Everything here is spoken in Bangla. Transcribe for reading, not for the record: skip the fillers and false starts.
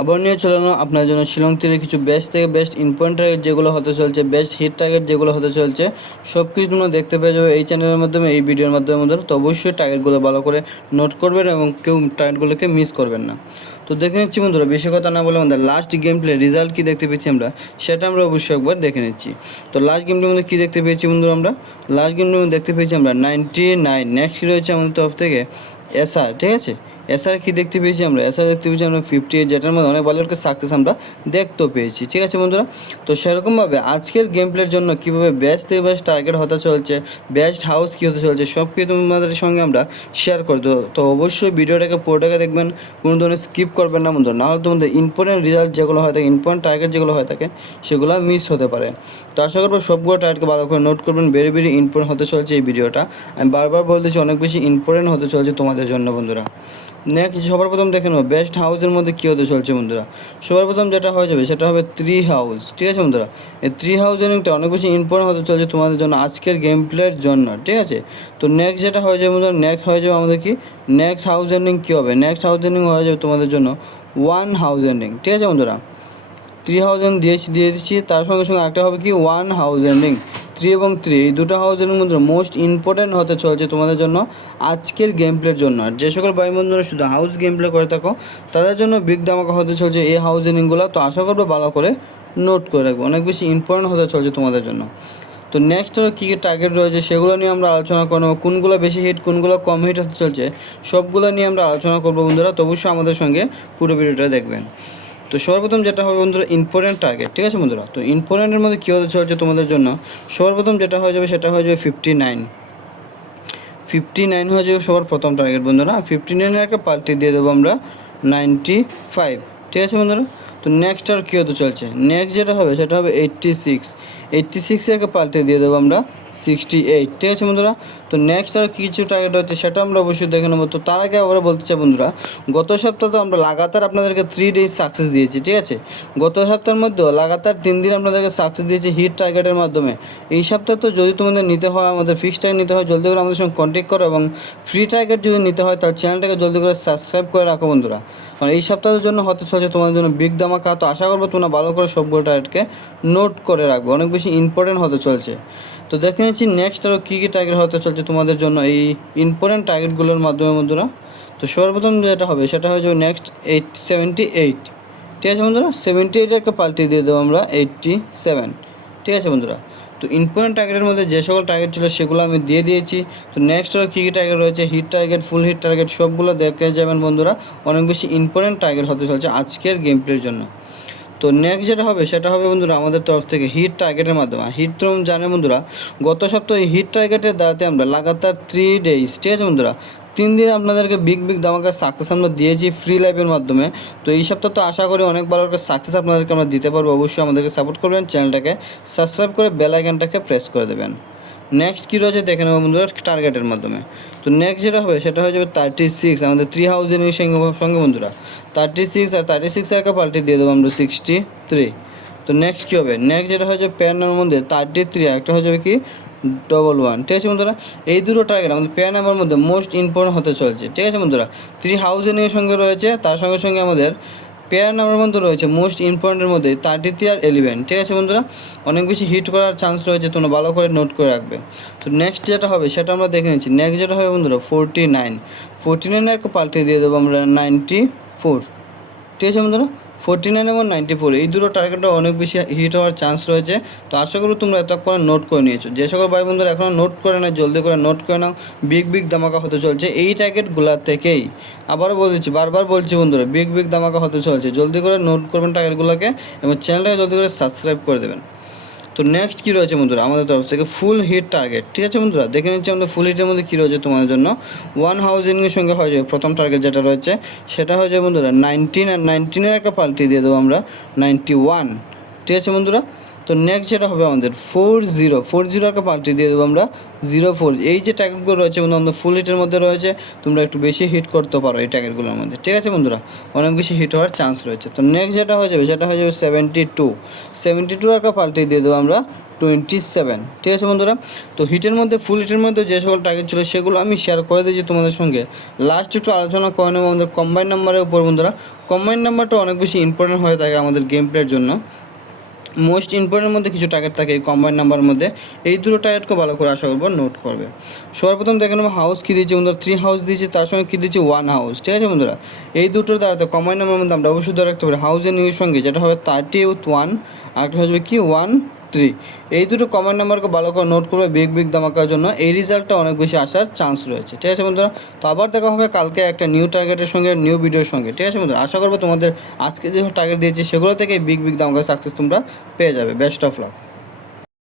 আবার নিয়ে চলে এলাম আপনার জন্য শিলং থেকে কিছু বেস্ট থেকে বেস্ট ইম্পর্টেন্ট টার্গেট যেগুলো হতে চলছে, বেস্ট হিট টার্গেট যেগুলো হতে চলছে, সব কিছু তোমরা দেখতে পেয়ে যাবে এই চ্যানেলের মাধ্যমে, এই ভিডিওর মাধ্যমে। তো অবশ্যই টার্গেটগুলো ভালো করে নোট করবেন এবং কেউ টার্গেটগুলোকে মিস করবেন না। তো দেখে নিচ্ছি বন্ধুরা, বেশি কথা না বলে আমাদের লাস্ট গেম প্লে রেজাল্ট কী দেখতে পেয়েছি আমরা, সেটা আমরা অবশ্যই একবার দেখে নিচ্ছি। তো লাস্ট গেমটির মধ্যে কী দেখতে পেয়েছি বন্ধুরা, আমরা লাস্ট গেমটির মধ্যে দেখতে পেয়েছি আমরা 99। নেক্সট রয়েছে আমাদের তরফ থেকে এসআর, ঠিক আছে। এসআর কী দেখতে পেয়েছি আমরা, এসআর দেখতে পেয়েছি আমরা 58, যেটার মধ্যে অনেক ভালো একটা সাকসেস আমরা দেখতেও পেয়েছি, ঠিক আছে বন্ধুরা। তো সেরকমভাবে আজকের গেম প্লের জন্য কীভাবে বেস্ট থেকে বেস্ট টার্গেট হতে চলছে, বেস্ট হাউস কী হতে চলছে, সব কিছু তোমাদের সঙ্গে আমরা শেয়ার করে দেবো। তো অবশ্যই ভিডিওটাকে পুরোটাকে দেখবেন, কোনো ধরনের স্কিপ করবেন না বন্ধু, নাহলে তোমাদের ইম্পর্টেন্ট রেজাল্ট যেগুলো হয়ে থাকে, ইম্পর্টেন্ট টার্গেট যেগুলো হয়ে থাকে, সেগুলো মিস হতে পারে। তো আশা করবো সবগুলো টার্গেটকে ভালো করে নোট করবেন, ভেরি ভেরি ইম্পর্টেন্ট হতে চলছে এই ভিডিওটা। আমি বারবার বলতেছি, অনেক বেশি ইম্পর্টেন্ট হতে চলছে তোমাদের জন্য বন্ধুরা। নেক্সট সবার প্রথম দেখে নেবো বেস্ট হাউসের মধ্যে কী হতে চলছে বন্ধুরা। সবার প্রথম যেটা হয়ে যাবে সেটা হবে 3 হাউস, ঠিক আছে বন্ধুরা। এই 3 হাউস রেনিংটা অনেক বেশি ইম্পর্টেন্ট হতে চলছে তোমাদের জন্য আজকের গেম প্লের জন্য, ঠিক আছে। তো নেক্সট যেটা হয়ে যাবে বন্ধুরা, নেক্সট হয়ে যাবে আমাদের কি, নেক্সট হাউস রেনিং কী হবে, নেক্সট হাউস রেনিং হয়ে যাবে তোমাদের জন্য 1 হাউস রেনিং, ঠিক আছে বন্ধুরা। 3000 দিয়ে দিচ্ছি, তার সঙ্গে সঙ্গে একটা হবে কি 1 হাউস রেনিং। 3 এবং 3 এই দুটো হাউসের মধ্যে মোস্ট ইম্পর্ট্যান্ট হতে চলছে তোমাদের জন্য আজকের গেম প্লের জন্য। আর যে সকল ভাই বন্ধুরা শুধু হাউস গেম প্লে করে থাকো, তাদের জন্য বিগ ধামাকা হতে চলছে এই হাউস রেনিংগুলো। তো আশা করবো ভালো করে নোট করে রাখবো, অনেক বেশি ইম্পর্ট্যান্ট হতে চলছে তোমাদের জন্য। তো নেক্সট আরও কী কী টার্গেট রয়েছে সেগুলো নিয়ে আমরা আলোচনা করবো, কোনগুলো বেশি হিট কোনগুলো কম হিট হতে চলছে, সবগুলো নিয়ে আমরা আলোচনা করবো বন্ধুরা। তো অবশ্যই আমাদের সঙ্গে পুরো ভিডিওটা দেখবেন। তো সর্বপ্রথম যেটা হবে বন্ধুরা, ইম্পর্টেন্ট টার্গেট, ঠিক আছে বন্ধুরা। তো ইম্পর্টেন্টের মধ্যে কী হতে চলছে তোমাদের জন্য, সর্বপ্রথম যেটা হয়ে যাবে সেটা হয়ে যাবে 59 হয়ে যাবে সবার প্রথম টার্গেট বন্ধুরা। 59-এর একটা পাল্টি দিয়ে দেবো আমরা 95, ঠিক আছে বন্ধুরা। তো নেক্সট আর কী হতে চলছে, নেক্সট যেটা হবে সেটা হবে 86-এর একটা পাল্টি দিয়ে দেবো আমরা 68, ঠিক আছে বন্ধুরা। তো নেক্সট আর কিছু টার্গেট হচ্ছে সেটা আমরা অবশ্যই দেখে নেবো। তো তার আগে আবার বলতে চাই বন্ধুরা, গত সপ্তাহে তো আমরা লাগাতার আপনাদেরকে 3 ডেজ সাকসেস দিয়েছি, ঠিক আছে। গত সপ্তাহের মধ্যেও লাগাতার 3 দিন আপনাদেরকে সাকসেস দিয়েছি হিট টার্গেটের মাধ্যমে। এই সপ্তাহে তো যদি তোমাদের নিতে হয়, আমাদের ফিক্সড টার্গেট নিতে হয়, জলদি করে আমাদের সঙ্গে কন্ট্যাক্ট করো, এবং ফ্রি টার্গেট যদি নিতে হয় তাহলে চ্যানেলটাকে জলদি করে সাবস্ক্রাইব করে রাখো বন্ধুরা, কারণ এই সপ্তাহের জন্য হতে চলছে তোমাদের জন্য বিগ ধামাকা। তো আশা করবো তোমরা ভালো করে সবগুলো টার্গেটকে নোট করে রাখবো, অনেক বেশি ইম্পর্টেন্ট হতে চলছে। তো দেখে নিচ্ছি নেক্সট আরও কী কী টার্গেট হতে চলছে তোমাদের জন্য এই ইম্পর্টেন্ট টার্গেটগুলোর মাধ্যমে বন্ধুরা। তো সর্বপ্রথম যেটা হবে সেটা হয়ে যাবে নেক্সট 78, ঠিক আছে বন্ধুরা। 78 একটা পাল্টি দিয়ে দেবো আমরা 87, ঠিক আছে বন্ধুরা। তো ইম্পর্টেন্ট টার্গেটের মধ্যে যে সকল টার্গেট ছিল সেগুলো আমি দিয়ে দিয়েছি। তো নেক্সট আরও কী কী টার্গেট রয়েছে, হিট টার্গেট, ফুল হিট টার্গেট, সবগুলো দেখে যাবেন বন্ধুরা, অনেক বেশি ইম্পর্টেন্ট টার্গেট হতে চলছে আজকের গেম প্লের জন্য। তো নেক্সট যেটা হবে সেটা হবে বন্ধুরা আমাদের তরফ থেকে হিট টার্গেটের মাধ্যমে। হিট তো জানে বন্ধুরা, গত সপ্তাহে হিট টার্গেটের দ্বারাতে আমরা লাগাতার 3 ডেজ, ঠিক আছে বন্ধুরা, 3 দিন আপনাদেরকে বিগ ধামাকা সাকসেস আমরা দিয়েছি ফ্রি লাইভের মাধ্যমে। তো এই সপ্তাহ তো আশা করি অনেক ভালো একটা সাকসেস আপনাদেরকে আমরা দিতে পারবো। অবশ্যই আমাদেরকে সাপোর্ট করবেন, চ্যানেলটাকে সাবস্ক্রাইব করে বেল আইকনটাকে প্রেস করে দেবেন। নেক্সট কী রয়েছে দেখে নেবো বন্ধুরা টার্গেটের মাধ্যমে। তো নেক্সট যেটা হবে সেটা হয়ে যাবে 36, আমাদের 3 হাউসের সঙ্গে বন্ধুরা 36 আর 36 একটা পাল্টি দিয়ে দেবো আমরা 63। তো নেক্সট কী হবে, নেক্সট যেটা হয়ে যাবে পেয়ার নাম্বার মধ্যে 33, একটা হয়ে যাবে কি 11, ঠিক আছে বন্ধুরা। এই দুটো টার্গেট আমাদের পেয়ার নাম্বার মধ্যে মোস্ট ইম্পর্টেন্ট হতে চলছে, ঠিক আছে বন্ধুরা। 3 হাউসের সঙ্গে রয়েছে, তার সঙ্গে সঙ্গে আমাদের পেয়ার নাম্বার মধ্যে রয়েছে মোস্ট ইম্পর্টেন্টের মধ্যে 33 আর 11, ঠিক আছে বন্ধুরা। অনেক বেশি হিট করার চান্স রয়েছে, তোমরা ভালো করে নোট করে রাখবে। তো নেক্সট যেটা হবে সেটা আমরা দেখে নিচ্ছি। নেক্সট যেটা হবে বন্ধুরা 49 একটা পাল্টি দিয়ে দেবো আমরা 94, ঠিক আছে বন্ধুরা। 49 এবং 94 এই দুটো টার্গেটটা অনেক বেশি হিট হওয়ার চান্স রয়েছে। তো আশা করি তোমরা এতক্ষণ নোট করে নিয়েছো। যে সকল ভাই বন্ধুরা এখনও নোট করে না, জলদি করে নোট করে নাও, বিগ ধামাকা হতে চলছে এই টার্গেটগুলো থেকেই। আবারও বলছি, বারবার বলছি বন্ধুরা, বিগ ধামাকা হতে চলছে, জলদি করে নোট করবেন টার্গেটগুলোকে এবং চ্যানেলটাকে জলদি করে সাবস্ক্রাইব করে দেবেন। তো নেক্সট কী রয়েছে বন্ধুরা আমাদের তরফ থেকে ফুল হিট টার্গেট, ঠিক আছে বন্ধুরা। দেখে নিচ্ছি আমাদের ফুল হিটের মধ্যে কী রয়েছে তোমাদের জন্য। 1 হাউজিংয়ের সঙ্গে হয়ে যাবে প্রথম টার্গেট যেটা রয়েছে সেটা হয়ে যাবে বন্ধুরা 19, আর 19-এর একটা পাল্টি দিয়ে দেবো আমরা 91, ঠিক আছে বন্ধুরা। তো নেক্সট যেটা হবে আমাদের 40 একটা পাল্টি দিয়ে দেবো আমরা 04। এই যে টার্গেটগুলো রয়েছে বন্ধু আমাদের ফুল হিটের মধ্যে রয়েছে, তোমরা একটু বেশি হিট করতে পারো এই টার্গেটগুলোর মধ্যে, ঠিক আছে বন্ধুরা, অনেক বেশি হিট হওয়ার চান্স রয়েছে। তো নেক্সট যেটা হয়ে যাবে সেটা হয়ে যাবে 72 একটা পাল্টি দিয়ে দেবো আমরা 27, ঠিক আছে বন্ধুরা। তো হিটের মধ্যে ফুল হিটের মধ্যে যে সকল টার্গেট ছিল সেগুলো আমি শেয়ার করে দিয়েছি তোমাদের সঙ্গে। লাস্ট একটু আলোচনা করে নেবো আমাদের কম্বাইন নাম্বারের উপর বন্ধুরা। কম্বাইন নাম্বারটা অনেক বেশি ইম্পর্টেন্ট হয়ে থাকে আমাদের গেম প্লের জন্য। মোস্ট ইম্পর্টেন্টের মধ্যে কিছু টার্গেট থাকে এই কম্বাইন নাম্বারের মধ্যে, এই দুটো টার্গেটকে ভালো করে আশা করবো নোট করবে। সর্বপ্রথম দেখে নেবো হাউস কী দিয়েছি বন্ধুরা, 3 হাউস দিয়েছি, তার সঙ্গে কী দিয়েছি 1 হাউস, ঠিক আছে বন্ধুরা। এই দুটোর দ্বারা কম্বাইন নাম্বারের মধ্যে আমরা অবশ্যই ধরে রাখতে পারি হাউসের নিউর সঙ্গে যেটা হবে 30 with 1, আর একটা হবে কি 1 3। এই দুটো কম্বাইন নাম্বারকে ভালো করে নোট করবে বিগ ধামাকার জন্য, এই রেজাল্টটা অনেক বেশি আসার চান্স রয়েছে, ঠিক আছে বন্ধুরা। তো আবার দেখা হবে কালকে একটা নিউ টার্গেটের সঙ্গে, নিউ ভিডিওর সঙ্গে, ঠিক আছে বন্ধুরা। আশা করবো তোমাদের আজকে যে টার্গেট দিয়েছি সেগুলো থেকে বিগ ধামাকা সাকসেস তোমরা পেয়ে যাবে। Best of luck.